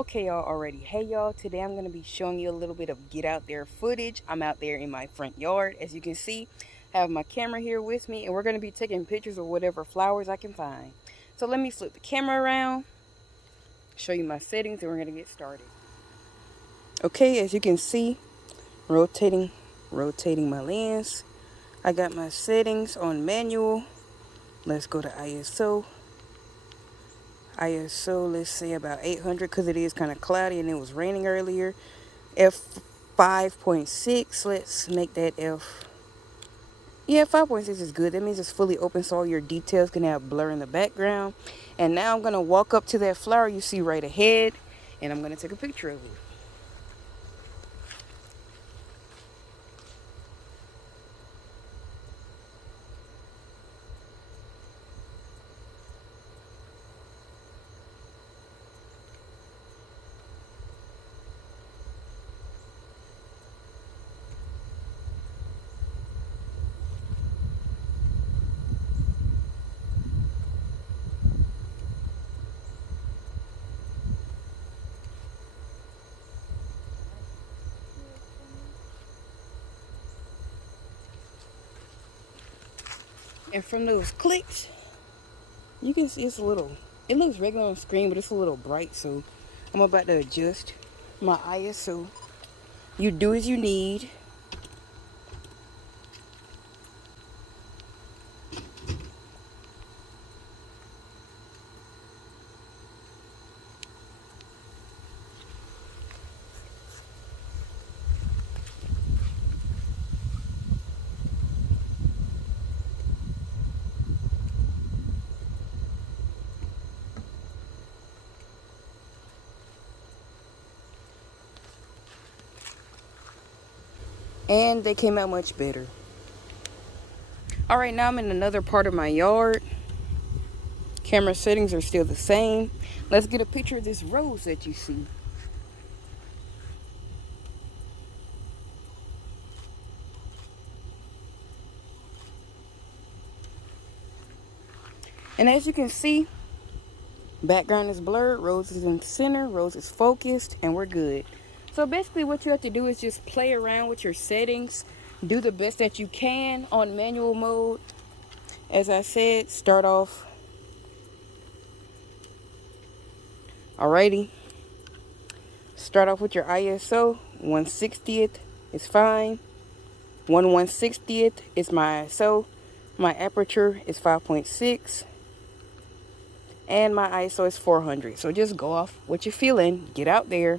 Okay, y'all, already. Hey, y'all, today I'm going to be showing you a little bit of get out there footage. I'm out there in my front yard. As you can see, I have my camera here with me, and we're going to be taking pictures of whatever flowers I can find. So let me flip the camera around, show you my settings, and we're going to get started. Okay, as you can see, rotating my lens. I got my settings on manual. Let's go to ISO. ISO, let's say about 800 because it is kind of cloudy and it was raining earlier. F5.6, let's make that F. Yeah, 5.6 is good. That means it's fully open so all your details can have blur in the background. And now I'm going to walk up to that flower you see right ahead and I'm going to take a picture of it. And from those clicks, you can see it looks regular on screen, but it's a little bright, so I'm about to adjust my ISO. You do as you need. And they came out much better. Alright, now I'm in another part of my yard. Camera settings are still the same. Let's get a picture of this rose that you see. And as you can see, background is blurred, rose is in the center, rose is focused, and we're good. So basically what you have to do is just play around with your settings. Do the best that you can on manual mode. As I said, start off. Alrighty. Start off with your ISO. 1/60th is fine. 1/160th is my ISO. My aperture is 5.6. And my ISO is 400. So just go off what you're feeling. Get out there.